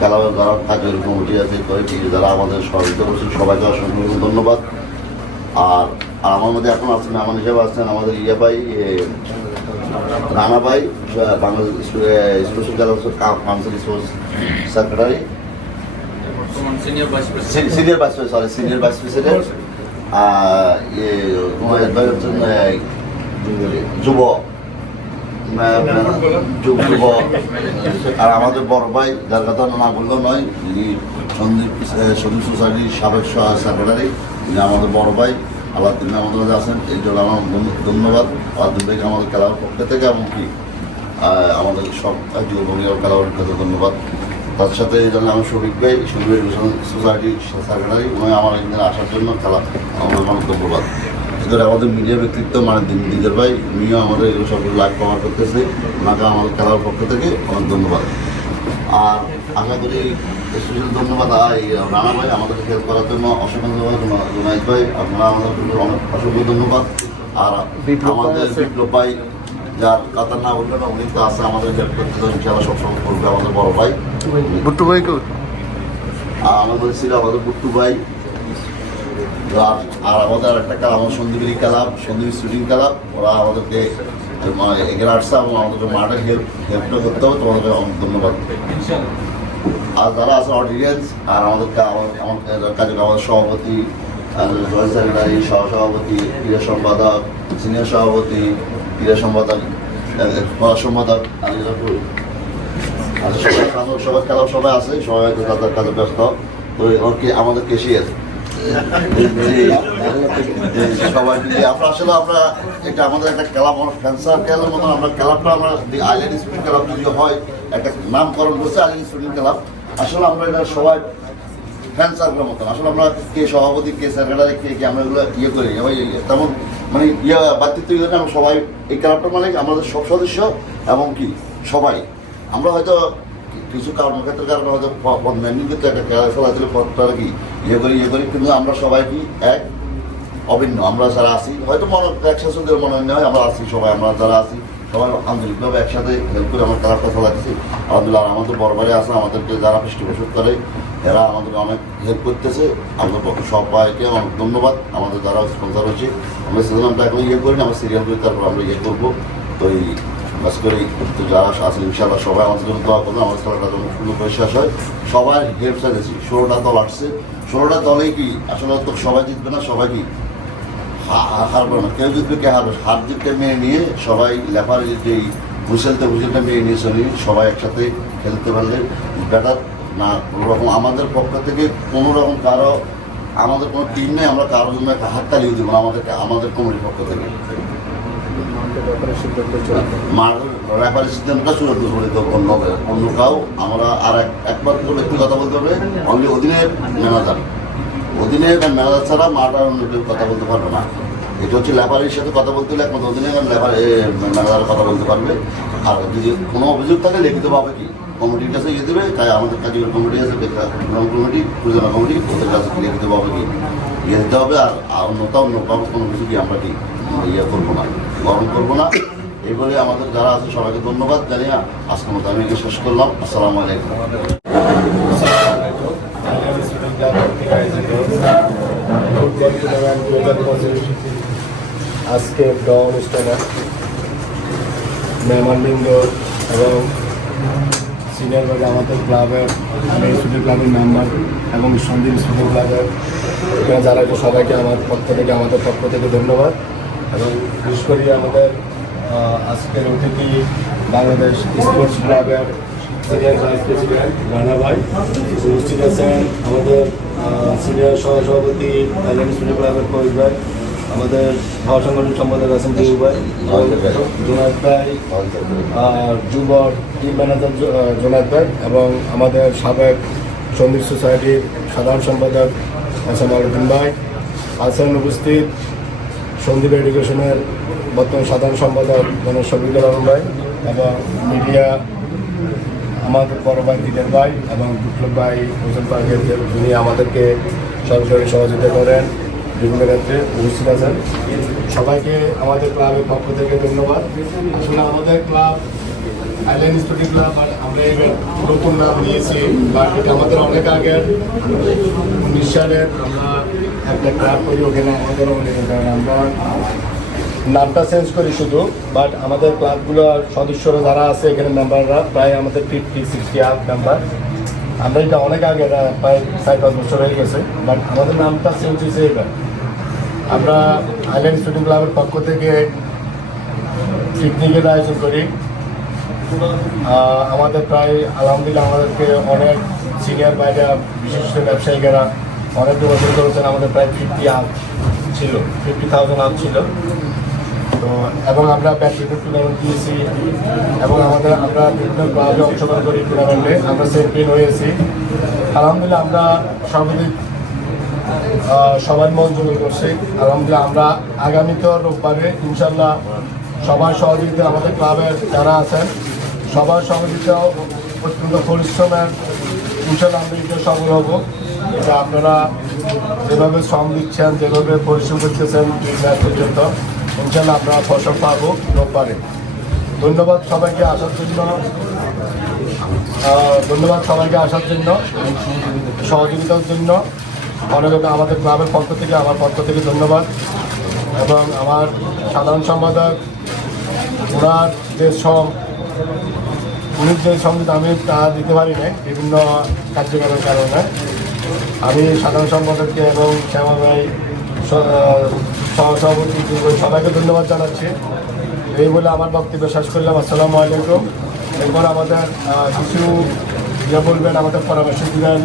খেলা যারা থাকে এরকম কমিটি আছে কমিটি যারা আমাদের সহযোগিতা করছেন। সবাইকে অসংখ্য ধন্যবাদ। আর আর আমার মধ্যে এখন আছেন আমার হিসাবে আছেন আমাদের ইয়ে ভাই রানা ভাই Bangladesh sports council sports secretary. Senior vice president senior vice sorry senior vice president ইয়ে যুব আর আমাদের বড় ভাই, যার কথা না বললেও নয়, যিনি সন্দীপ সন্দীপ সোসাইটির সাবেক সেক্রেটারি তিনি আমাদের বড় ভাই। আল্লাহ তিনি আমাদের মাঝে আছেন। এই জন্য আমার ধন্য- ধন্যবাদ। আল্লাহ ভাইকে আমাদের খেলার পক্ষ থেকে, এমনকি আমাদের সব যুবকীয় খেলার কাছে ধন্যবাদ। তার সাথে এই জন্য আমি শফিক ভাই এডুকেশন সোসাইটির সেক্রেটারি উনি আমার এখানে আসার জন্য খেলা আমাদের অনেক ধন্যবাদ। এদের আমাদের মিডিয়া ব্যক্তিত্ব মানে দিদের ভাই উনিও আমাদের এগুলো সবগুলো লাইভ কভার করতেছে। ওনাকে আমাদের খেলার পক্ষ থেকে অনেক ধন্যবাদ। আর আশা করি স্পেশাল ধন্যবাদ এই রানা ভাই আমাদেরকে হেল্প করার জন্য অসংখ্য ধন্যবাদ জুনা- জুনাইদ ভাই আপনারা আমাদের জন্য অনেক অসংখ্য ধন্যবাদ। আর আমাদের বিপ্লব ভাই যার কথা না বললে না উনি তো আছে আমাদের হেল্প করতে ইনশাআল্লাহ সবসময় করবে আমাদের বড় ভাই। বুট্টু ভাই আমাদের ছিল আমাদের বুট্টু ভাই আর আর আমাদের একটা ক্লাব আমার সন্দীপেরই ক্লাব সন্দীপ শুটিং ক্লাব ওরা আমাদেরকে এগিয়ে আসছে এবং আমাদেরকে মাঠে হেল্প হেল্পটা করতে হবে। তোমাদেরকে অনেক ধন্যবাদ। আর যারা আছে অডিয়েন্স আর আমাদের কাজে আমাদের সভাপতি সেক্রেটারি, সহসভাপতি, ক্রীড়া সম্পাদক সিনিয়র সভাপতি, ক্রীড়া সম্পাদক সম্পাদক, আলী আর সবাই আমাদের সবাই খেলা সবাই আছে, সবাই তাদের কাজে ব্যস্ত। তো ওকে আমাদের কেশিয়ার সবাই আমরা আসলে, আমরা এটা আমাদের একটা ক্লাব মতন, আমরা ক্লাবটা, আমরা ক্লাব যদি হয়, একটা নামকরণ করছে ক্লাব আসলে আমরা এটা সবাই মতন। আসলে আমরা কে সভাপতি, কে কে কে, আমরা এগুলো ইয়ে করি এবার তেমন মানে ইয়ে ইয়ে সবাই এই ক্লাবটা মানে আমাদের সব সদস্য এবং কি, সবাই। আমরা হয়তো কিছু কর্মক্ষেত্রের কারণে হয়তো প- কিন্তু একটা খেলা খেলা ছিল পদটা কি। ইয়ে করি ইয়ে করি, কিন্তু আমরা সবাই কি এক? অভিন্ন। আমরা যারা আছি, হয়তো মনে একসাথে মনে হয় আমরা আছি সবাই, আমরা যারা আছি সবাই আন্তরিকভাবে একসাথে হেল্প করে আমার ক্লাবটা চালাচ্ছি। আলহামদুলিল্লাহ, আর আমাদের ভাই আছে, আমাদেরকে যারা পৃষ্ঠপোষক করে, এরা আমাদের অনেক হেল্প করতেছে। আমাদের পক্ষে সবাইকে অনেক ধন্যবাদ। আমাদের যারা স্পন্সার হচ্ছে, আমরা সিজনামটা এখন ইয়ে করি না, আমরা সিরিয়াল করি, তারপর আমরা ইয়ে করব। তো এই তো যারা আছে ইনশাআল্লাহ সবাই আমাদের জন্য দোয়া করবেন। আমাদের খেলাটা যেন সুন্দর শেষ হয়। সবাই হেল্প চাইছি ষোলোটা দল আসছে। ষোলোটা দলে কি আসলে তো সবাই জিতবে না? সবাই কি হারবে না? কেউ জিতবে, কে হারবে? হার জিততে মেয়ে নিয়ে সবাই লেফার যে বুঝেলতে বুঝেলটা মেয়ে নিয়ে চলি সবাই একসাথে খেলতে পারলে বেটার না রকম আমাদের পক্ষ থেকে কোনো রকম কারও, আমাদের কোনো টিম নেই, আমরা কারোর জন্য একটা হাততালি দেবো না আমাদের আমাদের কমিটির পক্ষ থেকে। চূড়ান্ত করে অন্য অন্য কাউ আমরা আর এক একমাত্র ব্যক্তি কথা বলতে হবে অনলি অধীনের ম্যানেজার অধীনের ম্যানেজার ছাড়া মাঠ আর অন্য কথা বলতে পারবে না এটা হচ্ছে লেবারের সাথে কথা বলতে হলে একমাত্র অধীনে লেবার ম্যানেজার কথা বলতে পারবে আর যদি কোনো অভিযোগ থাকে লিখিতভাবে কি কমিটির কাছে দেবে তাই আমাদের কাজের কমিটি আছে কমিটি পরিচালনা কমিটি ওদের কাছে লিখিতভাবে কি ইয়ে দিতে হবে আর আর অন্যতা অন্য কোনো কিছু কি আমরা কি ইয়ে করব না গরম করব না? এই বলে আমাদের যারা আছে সবাইকে ধন্যবাদ জানিয়ে আজকের মতো আমি শেষ করলাম। আসসালামু আলাইকুম। আজকে ড অনুষ্ঠানে মেহমানবৃন্দ এবং সিনিয়র ভাগে আমাদের ক্লাবের আমি স্টুডেন্ট ক্লাবের মেম্বার এবং সন্দীপ স্টুডেন্ট ক্লাবের এখানে যারা আছে সবাইকে আমার পক্ষ থেকে আমাদের পক্ষ থেকে ধন্যবাদ। এবং বিশেষ করে আমাদের আজকের অতিথি বাংলাদেশ স্পোর্টস ক্লাবের সিনিয়র ভাইস প্রেসিডেন্ট রানা ভাই। উপস্থিত আছেন আমাদের সিনিয়র সহসভাপতি আইল্যান্ড স্টুডেন্ট ক্লাবের কবির ভাই আমাদের সহ সংগঠন সম্পাদক আছেন দিউ ভাই জোনাদ ভাই আর যুব টিম ম্যানেজার জো- আহ, জোনাদ ভাই এবং আমাদের সাবেক সন্দীপ সোসাইটির সাধারণ সম্পাদক আসাম আলুদ্দিন ভাই আছেন উপস্থিত, সন্দীপ এডুকেশনের বর্তমান সাধারণ সম্পাদক মানে শফিকুল আলম ভাই এবং মিডিয়া আমাদের বড় ভাই দিদের ভাই এবং বিপ্লব ভাই হোসেন পার্কের যিনি আমাদেরকে সরকারি সহযোগিতা করেন বিভিন্ন ক্ষেত্রে উপস্থিত আছেন। সবাইকে আমাদের ক্লাবের পক্ষ থেকে ধন্যবাদ। আসলে আমাদের ক্লাব আইল্যান্ড আর আমরা এবার নতুন নাম নিয়েছি, বা এটা আমাদের অনেক আগের। উনিশ সালের আমরা একটা ক্লাব করি ওখানে, আমাদের অনেক আমরা নামটা চেঞ্জ করি শুধু বাট আমাদের ক্লাবগুলোর সদস্যরা যারা আছে, এখানে মেম্বাররা প্রায় আমাদের ফিফটি সিক্সটি আপ মেম্বার আমরা এটা অনেক আগে প্রায় চার পাঁচ বছর হয়ে গেছে বাট আমাদের নামটা চেঞ্জ হয়েছে এবার। আমরা আইল্যান্ড স্টুডেন্ট ক্লাবের পক্ষ থেকে পিকনিকের আয়োজন করি। আমাদের প্রায়, আলহামদুলিল্লাহ আমাদেরকে অনেক সিনিয়র বাইরা বিশিষ্ট ব্যবসায়িকেরা অনেক বছর করেছেন, আমাদের প্রায় ফিফটি আপ ছিল ফিফটি থাউজেন্ড আপ ছিল। তো, এবং আমরা ব্যাডমিন্টন টুর্নামেন্ট দিয়েছি, এবং আমাদের, আমরা বিভিন্ন ক্লাবে অংশগ্রহণ করি টুর্নামেন্টে আমরা চ্যাম্পিয়ন হয়েছি। আলহামদুলিল্লাহ আমরা সর্বাধিক সবার মন জয় করছি। আলহামদুলিল্লাহ আমরা আগামীতে রোববারে ইনশাল্লাহ সবার সহযোগিতা আমাদের ক্লাবের যারা আছেন সবার সহযোগিতা অত্যন্ত পরিশ্রমের আমরা এটা সফল হব। আপনারা যেভাবে শ্রম দিচ্ছেন, যেভাবে পরিশ্রম করতেছেন পর্যন্ত ইনশাল্লাহ আমরা ফসল পাবো রোববারে। ধন্যবাদ সবাইকে আসার জন্য। ধন্যবাদ সবাইকে আসার জন্য, সহযোগিতার জন্য। অনেক আমাদের ক্লাবের পক্ষ থেকে, আমার পক্ষ থেকে ধন্যবাদ। এবং আমার সাধারণ সম্পাদক ওনার যে শ্রম যে সংগীত আমি তা দিতে পারি নাই, বিভিন্ন কার্যক্রমের কারণে। আমি সাধারণ সম্পাদককে এবং শ্যামা ভাই সহসভাপতি সবাইকে ধন্যবাদ জানাচ্ছি। এই বলে আমার বক্তব্য শেষ করলাম। আসসালামু আলাইকুম। এরপর আমাদের কিছু ইয়ে বলবেন আমাদের পরামর্শ দিবেন।